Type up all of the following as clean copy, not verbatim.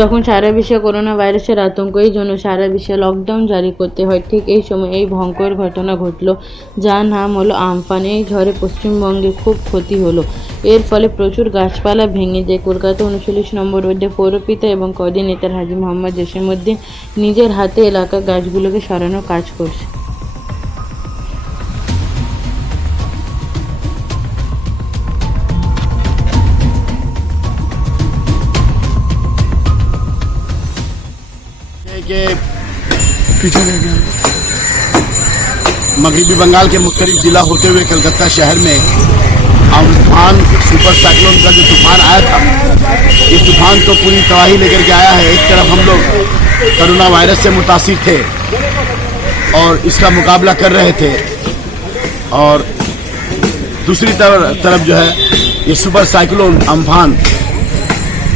যখন সারা বিশ্বে করোনা ভাইরাসের আতঙ্ক এই জন্য সারা বিশ্বে লকডাউন জারি করতে হয়, ঠিক এই সময় এই ভয়ঙ্কর ঘটনা ঘটল, যার নাম হলো আমফান। এই ঝড়ে পশ্চিমবঙ্গে খুব ক্ষতি হলো। এর ফলে প্রচুর গাছপালা ভেঙে যায়। কলকাতা 39 নম্বর ওয়ার্ডে পৌরপিতা এবং কোঅর্ডিনেটর হাজী মোহাম্মদ জসিমউদ্দিন নিজের হাতে এলাকার গাছগুলোকে সরানোর কাজ করছে। के मगरबी बंगाल के मुख्तलिफ ज़िला होते हुए कलकत्ता शहर में अम्फान सुपर साइक्लोन का जो तूफान आया था, ये तूफान तो पूरी तबाही लेकर के आया है। एक तरफ हम लोग कोरोना वायरस से मुतासिर थे और इसका मुकाबला कर रहे थे, और दूसरी तरफ जो है ये सुपर साइक्लोन अम्फान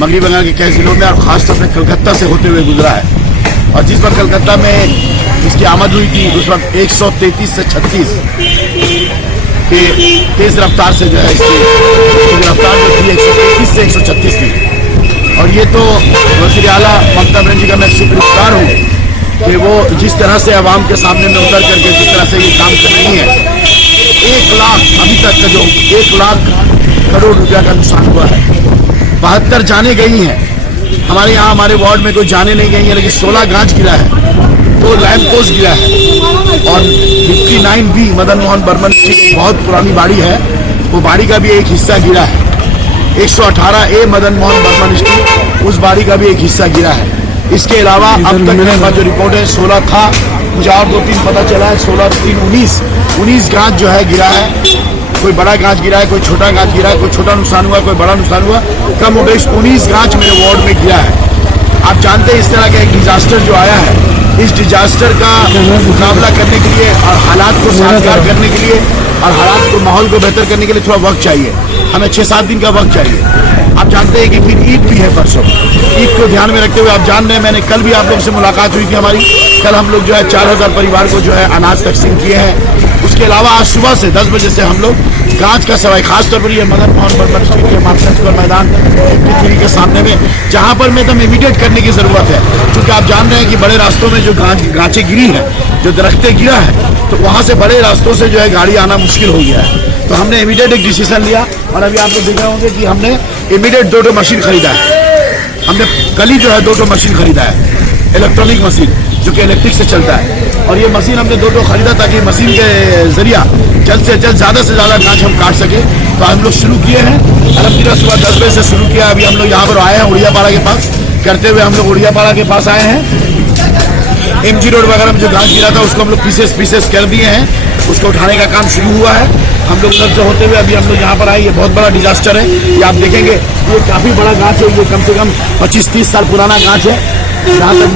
मगरबी बंगाल के कई ज़िलों में और ख़ासतौर पर कलकत्ता से होते हुए गुजरा है। और जिस पर कलकत्ता में इसकी आमद हुई थी उस वक्त 133 से 36 के तेज़ रफ्तार से जो है इसकी रफ्तार जो थी 133 से 136 थी। और ये तो वज़ीर आला ममता बनर्जी का मैं शुक्रगुज़ार हूँ कि वो जिस तरह से आवाम के सामने में उतर करके जिस तरह से ये काम कर रही है। 1 लाख अभी तक का जो 1 लाख करोड़ रुपया का नुकसान हुआ है, 72 जाने गई हैं। हमारे यहाँ हमारे वार्ड में कोई जाने नहीं गई है, लेकिन 16 गांच गिरा है, 2 लैंप पोस्ट गिरा है, और 59 भी मदन मोहन बर्मन की बहुत पुरानी बाड़ी है, वो बाड़ी का भी एक हिस्सा गिरा है। 118A मदन मोहन बर्मन स्ट्रीट, उस बाड़ी का भी एक हिस्सा गिरा है। इसके अलावा अब तक मेरे पास जो रिपोर्ट है 16 था, मुझे और 2-3 पता चला है। 16, 3, 19 गांच जो है गिरा है। कोई बड़ा गांच गिरा है, कोई छोटा गांच गिरा है, कोई छोटा नुकसान हुआ, कोई बड़ा नुकसान हुआ। कम हो गई 19 गांच मेरे वार्ड में गिरा है। आप जानते हैं इस तरह का एक डिजास्टर जो आया है, इस डिजास्टर का मुकाबला करने के लिए और हालात को साजगार करने के लिए और हालात को माहौल को बेहतर करने के लिए थोड़ा वक्त चाहिए। हमें 6-7 दिन का वक्त चाहिए। आप जानते हैं कि फिर ईद भी है परसों। ईद को ध्यान में रखते हुए आप जान रहे हैं, मैंने कल भी आप लोगों से मुलाकात हुई थी हमारी। कल हम लोग जो है 4000 परिवार को जो है अनाज तकसीम किए हैं। उसके अलावा आज सुबह से 10 बजे से हम लोग गांच का सवाई, खासतौर पर ये मदन मोहन बर्मन स्ट्रीट के मार्केट मैदान के सामने में, जहाँ पर में एकदम इमीडिएट करने की ज़रूरत है। क्योंकि आप जान रहे हैं कि बड़े रास्तों में जो गांचें गिरी हैं, जो दरख्तें गिरा है, तो वहाँ से बड़े रास्तों से जो है गाड़ी आना मुश्किल हो गया है। तो हमने इमीडिएट एक डिसीजन लिया, और अभी आप लोग देख रहे होंगे कि हमने इमीडिएट 2 मशीन खरीदा है। हमने कल ही जो है 2 मशीन खरीदा है, इलेक्ट्रॉनिक मशीन जो कि इलेक्ट्रिक से चलता है। और ये मशीन हमने 2 खरीदा ताकि मशीन के जरिया जल्द से जल्द ज़्यादा से ज़्यादा गांच हम काट सके। तो हम लोग शुरू किए हैं, अलहमदिल्ला सुबह 10 बजे से शुरू किया। अभी हम लोग यहाँ पर आए हैं उड़ियापाड़ा के पास, करते हुए हम लोग उड़ियापाड़ा के पास आए हैं। MG रोड वगैरह में जो गांच गिरा था उसको हम लोग पीसेस कर दिए हैं, उसको उठाने का काम शुरू हुआ है। हम लोग उधर से होते हुए अभी हम लोग यहाँ पर आए। ये बहुत बड़ा डिजास्टर है, ये आप देखेंगे, ये काफ़ी बड़ा गांच है। ये कम से कम 25-30 साल पुराना गांच है। जहाँ तक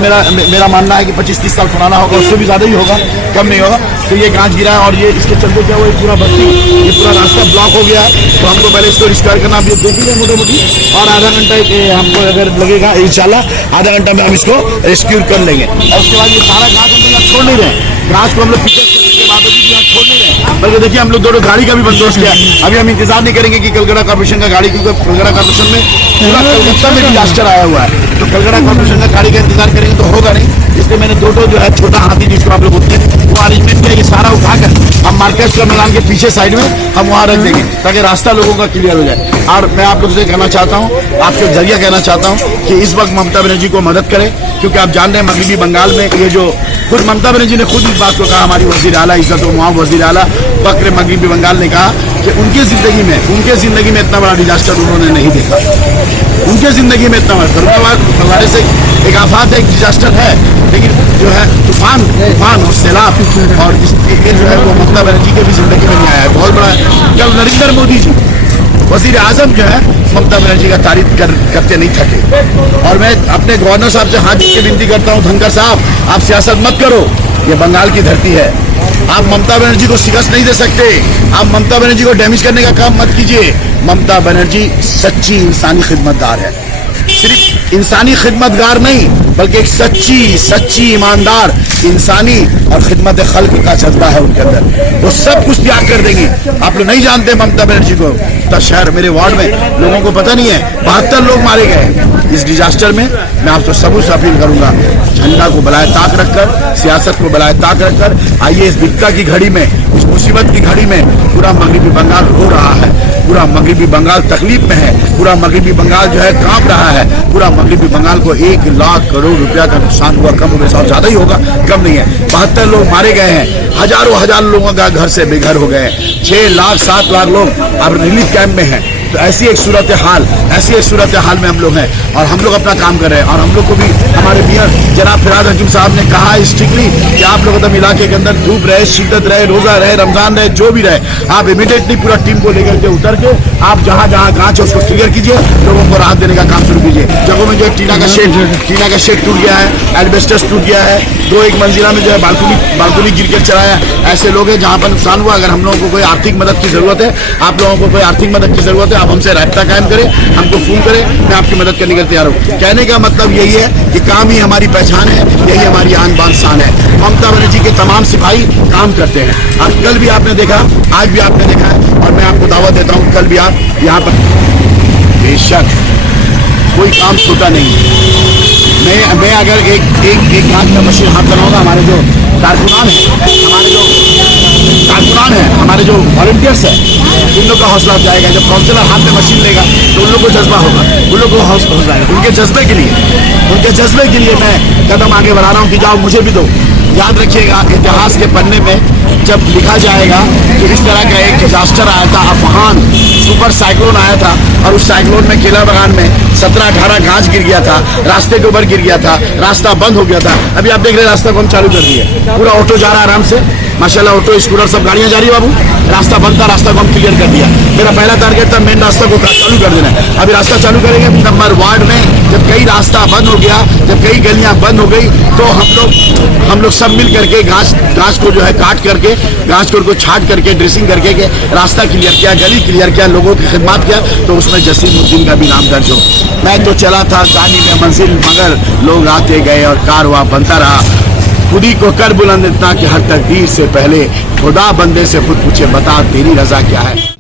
मेरा मानना है कि 25-30 साल पुराना होगा, उससे भी ज़्यादा ही होगा, कम नहीं होगा। तो ये गांच गिरा है, और ये इसके चलते क्या हुआ, पूरा बस्ती, ये पूरा रास्ता ब्लॉक हो गया है। तो हमको पहले इसको रिस्क्योर करना, आप ये देखेंगे मोटी, और आधा घंटा हमको अगर लगेगा, इंशाल्लाह आधा घंटा में हम इसको रेस्क्यू कर लेंगे। और उसके बाद ये सारा गांच हम लोग छोड़ नहीं रहे, गांच को हम लोग पीछे के बावजूद यहाँ छोड़ नहीं रहे, बल्कि देखिए हम लोग 2 गाड़ी का भी बंदोबस्त किया। अभी हम इंतजार नहीं करेंगे कि कलकत्ता कॉर्पोरेशन का गाड़ी, क्योंकि कलकत्ता कॉर्पोरेशन में पूरा कलकत्ता में डिजास्टर आया हुआ है, तो कलकत्ता कॉर्पोरेशन का गाड़ी का इंतजार करेंगे तो होगा नहीं। इसलिए मैंने 2 जो है छोटा हाथी जिसको आप लोग बोलते हैं, वो अरेंजमेंट किया। ये सारा उठाकर हम मार्केट का मैदान के पीछे साइड में हम वहाँ रख देंगे ताकि रास्ता लोगों का क्लियर हो जाए। और मैं आप लोग से कहना चाहता हूँ, आपके जरिए कहना चाहता हूँ कि इस वक्त ममता बनर्जी को मदद करें, क्योंकि आप जान रहे हैं मगरबी बंगाल में ये जो खुद ममता बनर्जी ने खुद इस बात को कहा, हमारी वज़ीर आला इज़्ज़त व मुआफ़ वज़ीर आला फ़ख्र मगरबी बंगाल ने कहा कि उनकी ज़िंदगी में इतना बड़ा डिजास्टर उन्होंने नहीं देखा। उनके ज़िंदगी में इतना बड़ा से एक आफत है, एक डिजास्टर है, लेकिन जो है तूफान और सैलाब और ये जो है वो ममता बनर्जी के भी ज़िंदगी में नहीं आया है। बहुत बड़ा है। कल नरेंद्र मोदी जी वज़ीर आज़म जो है ममता बनर्जी का तारीफ करते नहीं थके। और मैं अपने गवर्नर साहब से हाथ जोड़ के विनती करता हूँ, धनखड़ साहब आप सियासत मत करो, ये बंगाल की धरती है। आप ममता बनर्जी को शिकस्त नहीं दे सकते, आप ममता बनर्जी को डैमेज करने का काम मत कीजिए। ममता बनर्जी सच्ची इंसानी खिदमतगार है, सिर्फ इंसानी खिदमतगार नहीं बल्कि एक सच्ची ईमानदार इंसानी और खिदमत खल्क का जज्बा है उनके अंदर। वो सब कुछ त्याग कर देंगी। आप लोग नहीं जानते ममता बनर्जी को। तो शहर मेरे वार्ड में लोगों को पता नहीं है, 72 लोग मारे गए इस डिजास्टर में। मैं आपसे सबूत से अपील करूंगा, झंडा को बलाए ताक रखकर, सियासत को बलाए ताक रखकर आइए इस विपदा की घड़ी में, इस मुसीबत की घड़ी में पूरा मगरबी बंगाल रो रहा है, पूरा मगरबी बंगाल तकलीफ में है, पूरा मगरबी बंगाल जो है कांप रहा है, पूरा मगरबी बंगाल को 1 लाख करोड़ रुपया का नुकसान हुआ। कम होगा और ज्यादा ही होगा, कम नहीं है। 72 लोग मारे गए हैं, हजार लोगों का घर से बेघर हो गए हैं, 6 लाख 7 लाख लोग अब रिलीफ कैंप में हैं। तो ऐसी एक सूरत हाल में हम लोग हैं और हम लोग अपना काम कर रहे हैं। और हम लोग को भी हमारे मेयर जनाब फिराद हकीम साहब ने कहा स्ट्रिक्टली कि आप लोग एकदम इलाके के अंदर धूप रहे, शिद्दत रहे, रोजा रहे, रमजान रहे, जो भी रहे, आप इमीडिएटली पूरा टीम को लेकर के उतर के आप जहाँ गाँच है उसको क्लियर कीजिए, लोगों को राहत देने का काम शुरू कीजिए। जगहों में जो है टीना का शेड टूट गया है, एल्बेस्टस टूट गया है, 2-1 मंजिला में जो है बालकनी गिर कर चला है। ऐसे लोग हैं जहाँ पर नुकसान हुआ। अगर हम लोगों को कोई आर्थिक मदद की जरूरत है, आप लोगों को कोई आर्थिक मदद की जरूरत है, आप हमसे राब्ता कायम करें, हमको फोन करें, मैं आपकी मदद करने के लिए तैयार हूँ। कहने का मतलब यही है कि काम ही हमारी पहचान है, यही हमारी आन बान शान है। ममता बनर्जी के तमाम सिपाही काम करते हैं और कल भी आपने देखा, आज भी आपने देखा है और मैं आपको दावत देता हूँ कल भी आप यहाँ पर। बेशक कोई काम छोटा नहीं है। मैं अगर एक कांच का मशीन हाथ बनाऊंगा, हमारे जो कारकुनान है, हमारे जो वॉलंटियर्स है, उन लोग का हौसला जाएगा। जब काउंसलर हाथ में मशीन लेगा तो उन लोग को जज्बा होगा, उन लोग को हौसला आएगा। उनके जज्बे के लिए मैं कदम आगे बढ़ा रहा हूँ कि जाओ मुझे भी दो। याद रखिएगा, इतिहास के पन्ने में जब लिखा जाएगा कि इस तरह का एक डिजास्टर आया था, अफगान सुपर साइक्लोन आया था और उस साइक्लोन में केला बागान में 17-18 गांच गिर गया था, रास्ते के ऊपर गिर गया था, रास्ता बंद हो गया था। अभी आप देख रहे हैं रास्ता को हम चालू कर दिए, पूरा ऑटो जा रहा है आराम से, माशाल्लाह ऑटो स्कूटर सब गाड़ियां जा रही है बाबू। रास्ता बंद था, रास्ता को हम क्लियर कर दिया। मेरा पहला टारगेट था मेन रास्ता को चालू कर देना। अभी रास्ता चालू करेंगे। नंबर वार्ड में जब कई रास्ता बंद हो गया, जब कई गलियां बंद हो गई, तो हम लोग सब मिल करके घास को जो है काट करके, घास को छाट करके, ड्रेसिंग करके के रास्ता क्लियर किया, गली क्लियर किया, लोगों की खिदमत किया। तो उसमें जसीमुद्दीन का भी नाम दर्ज हो। मैं तो चला था गाड़ी में मंजिल, मगर लोग आते गए और कारवां बनता रहा। खुदी को कर बुलंद इतना कि हर तकदीर से पहले खुदा बंदे से खुद पूछे, बता तेरी रजा क्या है।